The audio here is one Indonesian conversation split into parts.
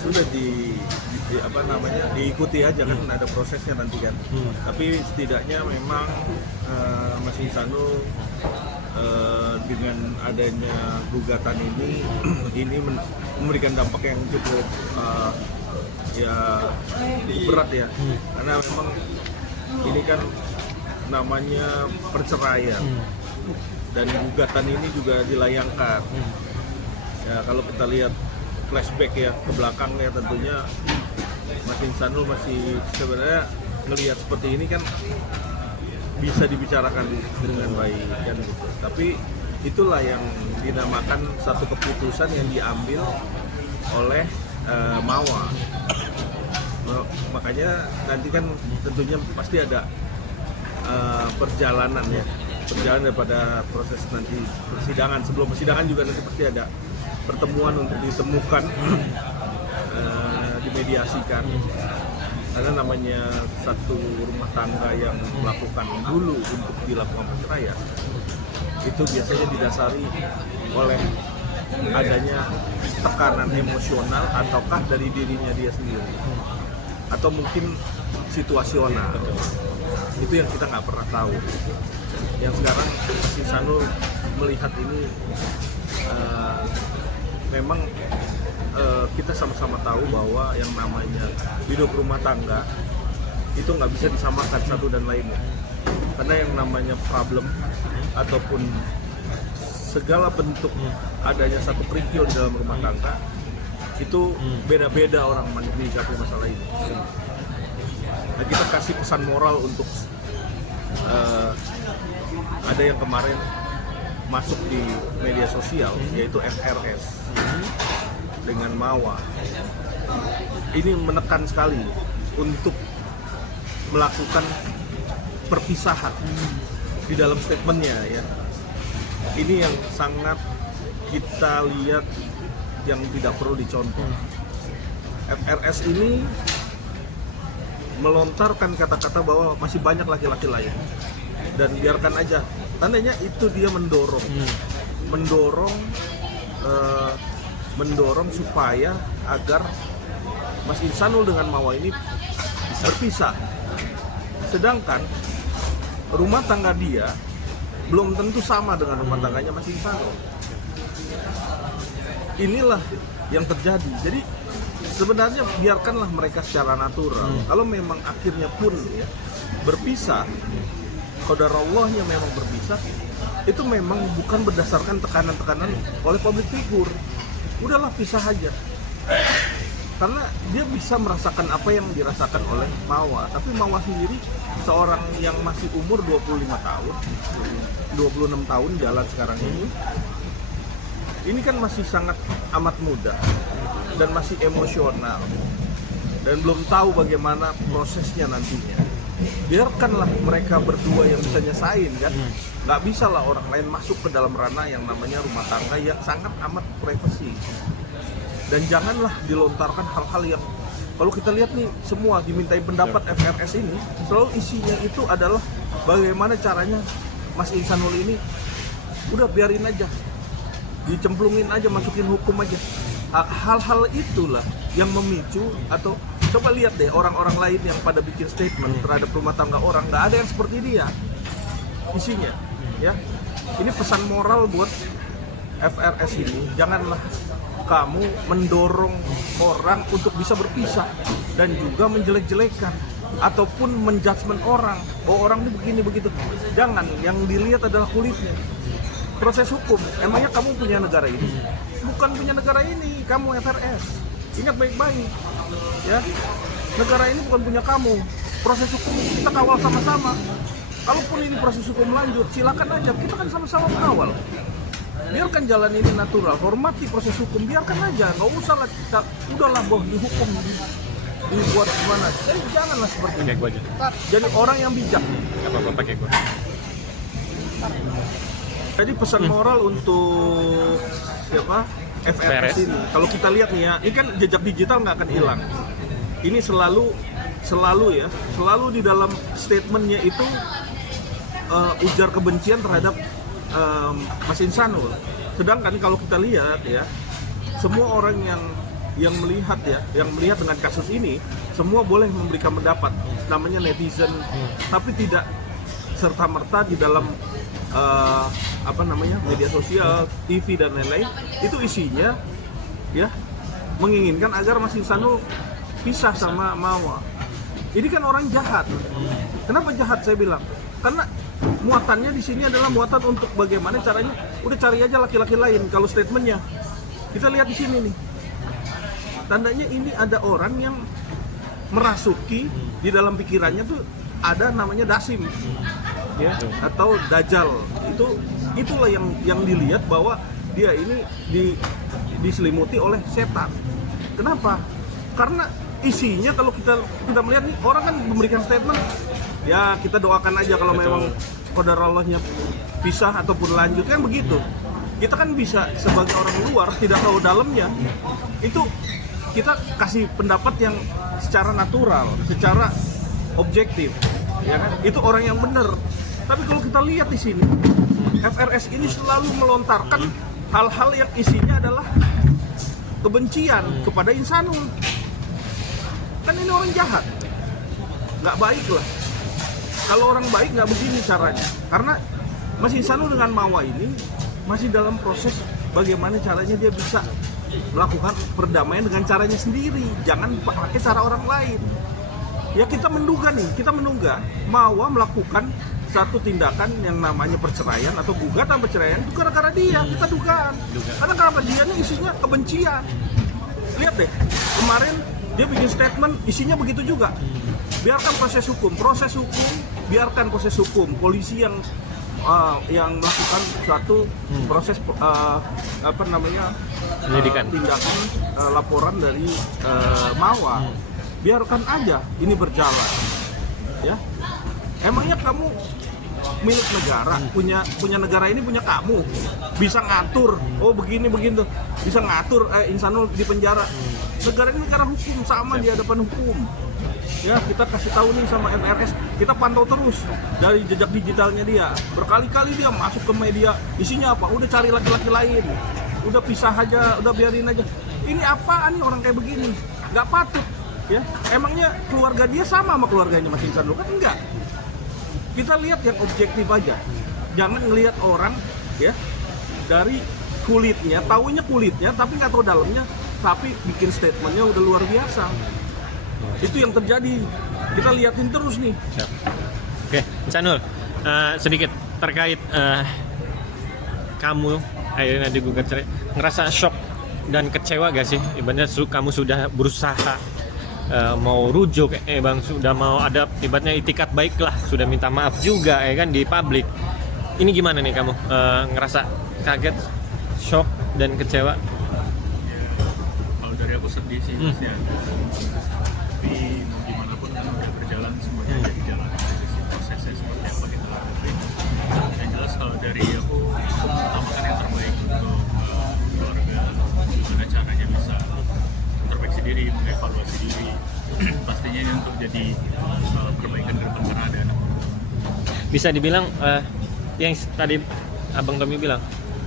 sudah apa namanya, diikuti aja kan, ada prosesnya nanti kan. Tapi setidaknya memang Mas Ihsanul dengan adanya gugatan ini memberikan dampak yang cukup ya berat ya, karena memang ini kan namanya perceraian dan gugatan ini juga dilayangkan. Ya kalau kita lihat flashback ya ke belakang ya, tentunya Mas Ihsanul masih sebenarnya melihat seperti ini kan bisa dibicarakan dengan baik kan gitu. Tapi itulah yang dinamakan satu keputusan yang diambil oleh Mawa. Makanya nanti kan tentunya pasti ada perjalanan daripada proses nanti persidangan. Sebelum persidangan juga nanti pasti ada pertemuan untuk ditemukan, dimediasikan. Karena namanya satu rumah tangga yang melakukan dulu untuk dilakukan perceraian, itu biasanya didasari oleh adanya tekanan emosional ataukah dari dirinya dia sendiri, atau mungkin situasional. Itu yang kita nggak pernah tahu. Yang sekarang si Ihsanul melihat ini memang kita sama-sama tahu bahwa yang namanya hidup rumah tangga itu nggak bisa disamakan satu dan lainnya, karena yang namanya problem ataupun segala bentuk adanya satu kerikil di dalam rumah tangga itu beda-beda orang menyikapi masalah ini. Nah, kita kasih pesan moral untuk ada yang kemarin masuk di media sosial, yaitu FRS dengan Mawa. Ini menekan sekali untuk melakukan perpisahan di dalam statementnya ya. Ini yang sangat kita lihat yang tidak perlu dicontoh. FRS ini melontarkan kata-kata bahwa masih banyak laki-laki lain, dan biarkan aja. Tandanya itu dia mendorong supaya agar Mas Ihsanul dengan Mawa ini berpisah. Sedangkan rumah tangga dia belum tentu sama dengan rumah tangganya Mas Ihsanul. Inilah yang terjadi. Jadi sebenarnya biarkanlah mereka secara natural. Kalau memang akhirnya pun ya berpisah, qadarallahnya memang berpisah, itu memang bukan berdasarkan tekanan-tekanan oleh public figure. Udahlah, pisah aja. Karena dia bisa merasakan apa yang dirasakan oleh Mawa. Tapi Mawa sendiri seorang yang masih umur 25 tahun, 26 tahun jalan sekarang ini. Ini kan masih sangat amat muda dan masih emosional dan belum tahu bagaimana prosesnya nantinya. Biarkanlah mereka berdua yang bisa nyesain kan. Nggak bisa lah orang lain masuk ke dalam ranah yang namanya rumah tangga yang sangat amat privasi. Dan janganlah dilontarkan hal-hal yang, kalau kita lihat nih semua dimintai pendapat FRS ini, selalu isinya itu adalah bagaimana caranya Mas Ihsanul ini udah biarin aja, dicemplungin aja, masukin hukum aja. Hal-hal itulah yang memicu. Atau coba lihat deh orang-orang lain yang pada bikin statement terhadap rumah tangga orang, nggak ada yang seperti dia isinya ya. Ini pesan moral buat FRS ini, janganlah kamu mendorong orang untuk bisa berpisah dan juga menjelek-jelekan ataupun menjudgment orang, oh orang ini begini begitu. Jangan, yang dilihat adalah kulitnya. Proses hukum, emangnya kamu punya negara ini? Bukan punya negara ini, kamu FRS. Ingat baik-baik ya, negara ini bukan punya kamu. Proses hukum kita kawal sama-sama. Kalaupun ini proses hukum lanjut, silakan aja, kita kan sama-sama mengawal. Biarkan jalan ini natural, hormati proses hukum, biarkan aja, nggak usah lah kita, udahlah boh dihukum, dibuat gimana. Jadi janganlah seperti ini. Jadi orang yang bijak. Apa pakai gua? Jadi pesan moral untuk siapa? FRS ini. Kalau kita lihat nih ya, ini kan jejak digital nggak akan hilang. Ini selalu di dalam statementnya itu ujar kebencian terhadap Mas Ihsanul. Sedangkan kalau kita lihat ya, semua orang yang yang melihat ya, yang melihat dengan kasus ini, semua boleh memberikan pendapat, namanya netizen, tapi tidak serta-merta di dalam media sosial, TV dan lain-lain, itu isinya ya menginginkan agar Mas Ihsanul pisah sama Mawa. Ini kan orang jahat. Kenapa jahat saya bilang? Karena muatannya di sini adalah muatan untuk bagaimana caranya. Udah cari aja laki-laki lain kalau statementnya. Kita lihat di sini nih. Tandanya ini ada orang yang merasuki di dalam pikirannya tuh ada namanya dasim, ya, atau dajjal. Itulah yang dilihat bahwa dia ini diselimuti oleh setan. Kenapa? Karena isinya kalau kita melihat nih, orang kan memberikan statement, ya kita doakan aja kalau memang qadar Allahnya pisah ataupun lanjut, kan begitu. Kita kan bisa sebagai orang luar tidak tahu dalamnya, itu kita kasih pendapat yang secara natural, secara objektif, ya kan? Itu orang yang benar. Tapi kalau kita lihat di sini, FRS ini selalu melontarkan hal-hal yang isinya adalah kebencian kepada Ihsanul. Kan ini orang jahat, nggak baik lah. Kalau orang baik nggak begini caranya. Karena Mas Ihsanul dengan Mawa ini masih dalam proses bagaimana caranya dia bisa melakukan perdamaian dengan caranya sendiri, jangan pakai cara orang lain. Ya kita menduga Mawa melakukan satu tindakan yang namanya perceraian atau gugatan perceraian itu gara-gara dia, kita dugaan. Karena kenapa dia ini isinya kebencian. Lihat deh, kemarin dia bikin statement isinya begitu juga. Biarkan proses hukum, biarkan proses hukum, polisi yang melakukan suatu proses tindakan laporan dari Mawa. Biarkan aja ini berjalan, ya. Emangnya kamu milik negara, punya negara ini punya kamu, bisa ngatur, oh begini begitu, bisa ngatur Ihsanul di penjara. Negara ini negara hukum, sama di hadapan hukum. Ya, kita kasih tahu nih sama FRS, kita pantau terus dari jejak digitalnya dia. Berkali-kali dia masuk ke media, isinya apa? Udah cari laki-laki lain, udah pisah aja, udah biarin aja. Ini apaan nih orang kayak begini? Nggak patut, ya. Emangnya keluarga dia sama keluarganya Mas Ihsanul? Kan enggak. Kita lihat yang objektif aja. Jangan ngelihat orang, ya, dari kulitnya, taunya kulitnya, tapi nggak tahu dalamnya. Tapi bikin statementnya udah luar biasa. Itu yang terjadi. Kita liatin terus nih. Siap. Oke, Ihsanul, sedikit terkait kamu akhirnya digugat cerai, ngerasa shock dan kecewa gak sih? Ibaratnya kamu sudah berusaha mau rujuk, bang, sudah mau ada ibaratnya itikat baik lah, sudah minta maaf juga, ya kan, di publik. Ini gimana nih kamu ngerasa kaget, shock dan kecewa? Kalau dari aku sedih sih, ya. Tapi mau gimana pun kan udah berjalan semuanya, jadi jalan prosesnya seperti apa kita lakukan. Yang jelas kalau dari aku utamakan yang terbaik untuk keluarga, gimana caranya bisa introspeksi diri, mengevaluasi diri. Pastinya ini untuk jadi perbaikan ke depan karena ada anak. Bisa dibilang yang tadi Abang Tommy bilang,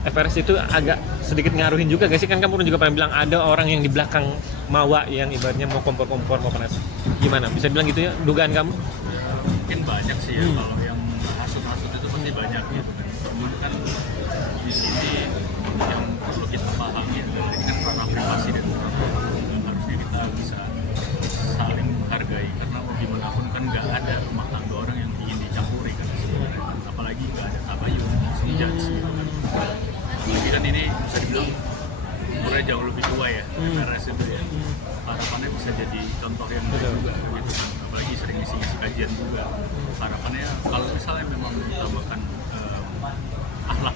FRS itu agak sedikit ngaruhin juga gak sih? Kan kamu juga pernah bilang ada orang yang di belakang Mawa yang ibaratnya mau kompor-kompor, mau panas. Gimana? Bisa bilang gitu ya, dugaan kamu? Mungkin banyak sih ya, kalau yang hasut-hasut itu pasti banyak gitu kan. Cuman kan di sini yang perlu kita pahami adalah ini kan ranah privasi dan harusnya kita bisa saling menghargai, karena mau gimana pun kan nggak ada rumah tangga orang yang ingin dicampuri kan sebenarnya. Apalagi nggak ada tabayun, langsung judge gitu kan. Jadi kan ini bisa dibilang umurnya jauh lebih tua ya, FRS itu ya. Harapannya bisa jadi contoh yang baik juga gitu kan. Apalagi sering isi kajian juga. Harapannya kalau misalnya memang mengutamakan akhlak,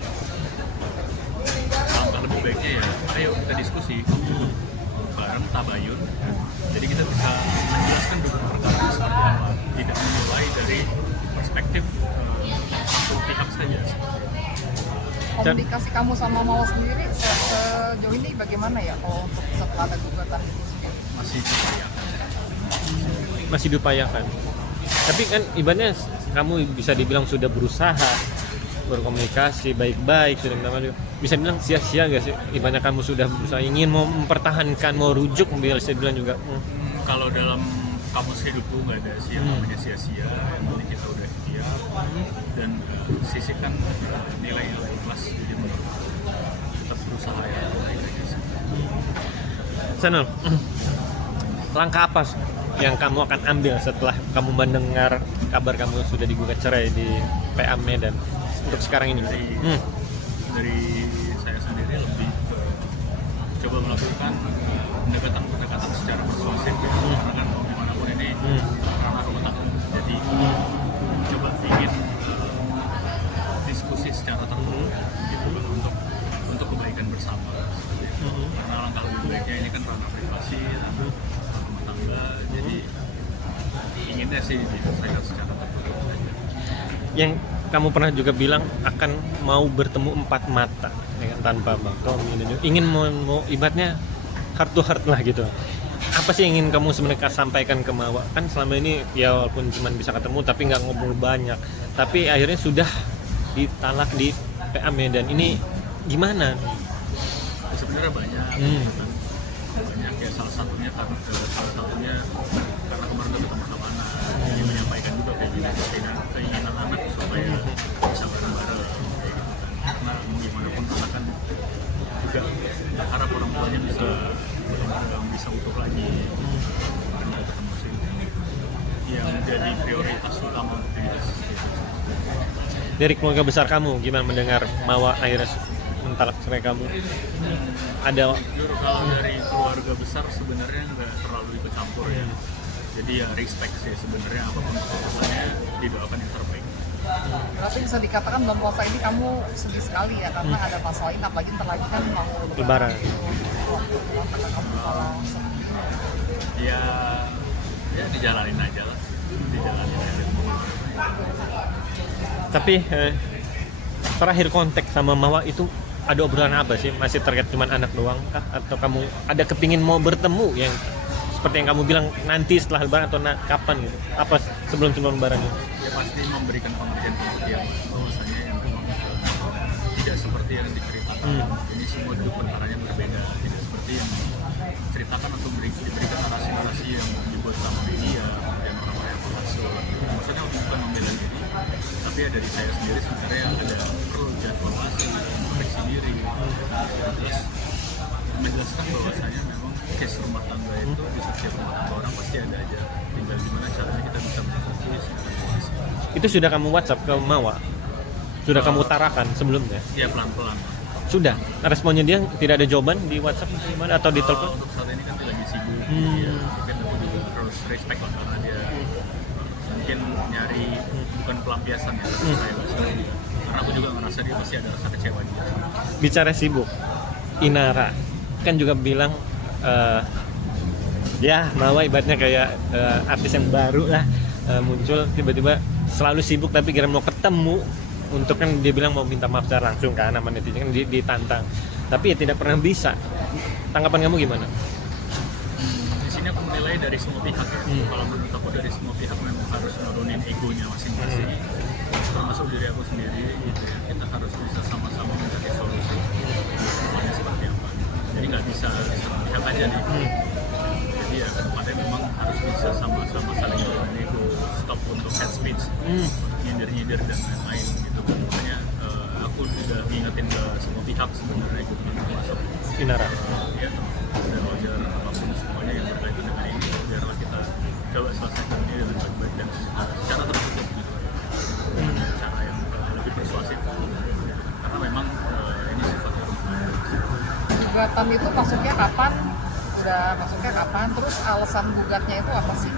langkah lebih baiknya ya ayo kita diskusi bareng tabayun. Jadi kita bisa menjelaskan dulu perkara seperti apa, tidak memulai dari perspektif satu pihak saja. Komunikasi kamu sama Mawa sendiri sejauh ini bagaimana ya kalau untuk setelah ada gugatan itu sendiri? Masih diupayakan. Tapi kan ibaratnya kamu bisa dibilang sudah berusaha berkomunikasi baik-baik, sudah minta maaf, bisa bilang sia-sia gak sih? Ibaratnya kamu sudah berusaha ingin mau mempertahankan, mau rujuk, bisa bilang juga Kalau dalam kamus hidupku nggak ada sih yang namanya sia-sia, yang penting kita udah ikhtiar dan sisihkan nilai-nilai ikhlas, jadi menurut aku tetap berusaha ya baik aja sih. Sanul, langkah apa yang kamu akan ambil setelah kamu mendengar kabar kamu sudah digugat cerai di PA Medan untuk sekarang ini? Dari saya sendiri lebih coba melakukan pendekatan secara persuasif ya. Karena kan mau gimana pun ini ranah rumah tangga, jadi coba ingin diskusi secara terbuka gitu kan, untuk kebaikan bersama seperti itu. Karena langkah lebih baiknya ini kan ranah privasi, ranah rumah tangga, jadi inginnya sih diselesaikan secara tertutup saja. Yang kamu pernah juga bilang akan mau bertemu empat mata ya kan, tanpa Bang Tommy dan juga ingin mau ibaratnya heart to heart lah gitu. Apa sih yang ingin kamu sebenarnya sampaikan ke Mawa? Kan selama ini ya walaupun cuma bisa ketemu tapi nggak ngobrol banyak, tapi akhirnya sudah ditalak di PA Medan. Ini gimana? Sebenarnya banyak gitu kan. Banyak ya, salah satunya karena kemarin udah ketemu sama anak, jadi menyampaikan juga kayak gini keinginan anak supaya bisa bareng-bareng kayak gitu kan. Karena mau gimana pun anak kan juga berharap orang tuanya bisa bareng-bareng, bisa utuh lagi, kan udah ketemu sih yang jadi prioritas utama untuk dia. Dari keluarga besar kamu gimana mendengar Mawa akhirnya mentalak cerai kamu? Ada Kalau dari keluarga besar sebenarnya nggak terlalu ikut campur ya. Jadi ya respect sih sebenarnya, apapun keputusannya didoakan yang terbaik. Berarti bisa dikatakan bulan puasa ini kamu sedih sekali ya, karena ada masalah ini, apalagi ntar lagi kan mau Lebaran. Apakah kamu malah sedih? Ya dijalanin aja lah, dijalanin aja. Tapi terakhir kontak sama Mawa itu ada obrolan apa sih? Masih terkait cuman anak doang kah? Atau kamu ada kepingin mau bertemu yang seperti yang kamu bilang nanti setelah lebaran atau kapan gitu? Apa sebelum lebaran itu? Ya pasti memberikan pengertian bahwasanya yang memang tidak seperti yang diceritakan. Ini semua duduk perkaranya berbeda, tidak seperti yang ceritakan atau diberikan narasi-narasi yang dibuat sama media dan orang-orang yang berhasil. Maksudnya bukan membela diri, tapi ya dari saya sendiri sebenarnya ada perlu evaluasi, koreksi diri, terus menjelaskan bahwasanya memang case rumah tangga itu di setiap rumah tangga orang pasti ada aja, tinggal gimana caranya kita bisa mengatasi situasi. Itu sudah kamu WhatsApp ke Mawa? Sudah kamu utarakan sebelumnya? Ya pelan-pelan. Sudah. Responnya dia tidak ada jawaban di WhatsApp gimana atau di telepon? Untuk saat ini kan dia lagi sibuk, ya mungkin aku juga harus respect lah karena dia mungkin nyari bukan pelampiasan ya, tapi kayak karena aku juga ngerasa dia pasti ada rasa kecewa juga. Bicara sibuk, Inara kan juga bilang ya Mawa ibaratnya kayak artis yang baru lah, muncul tiba-tiba selalu sibuk tapi kira mau ketemu untuk, kan dia bilang mau minta maaf secara langsung kan sama netizen, kan ditantang tapi ya tidak pernah bisa. Tanggapan kamu gimana? Di sini aku menilai dari semua pihak ya. Kalau menurut aku dari semua pihak memang harus nurunin egonya masing-masing, termasuk diri aku sendiri gitu ya. Kita harus bisa sama-sama mencari solusi kedepannya seperti apa. Jadi nggak bisa serang pihak aja nih. Jadi ya kedepannya memang harus bisa sama-sama saling nurunin ego, stop untuk head speech, nyindir-nyindir dan lain-lain gitu. Makanya aku juga ngingetin ke semua pihak sebenarnya gitu, termasuk Inara. ya dan wajar apapun semuanya yang berkaitan dengan ini, biarlah kita coba selesaikan ini dengan baik-baik dan secara tertutup gitu, dengan cara yang lebih persuasif karena memang ini sifatnya rumah tangga. Gugatan itu masuknya kapan? Udah masuknya kapan? Terus alasan gugatnya itu apa sih?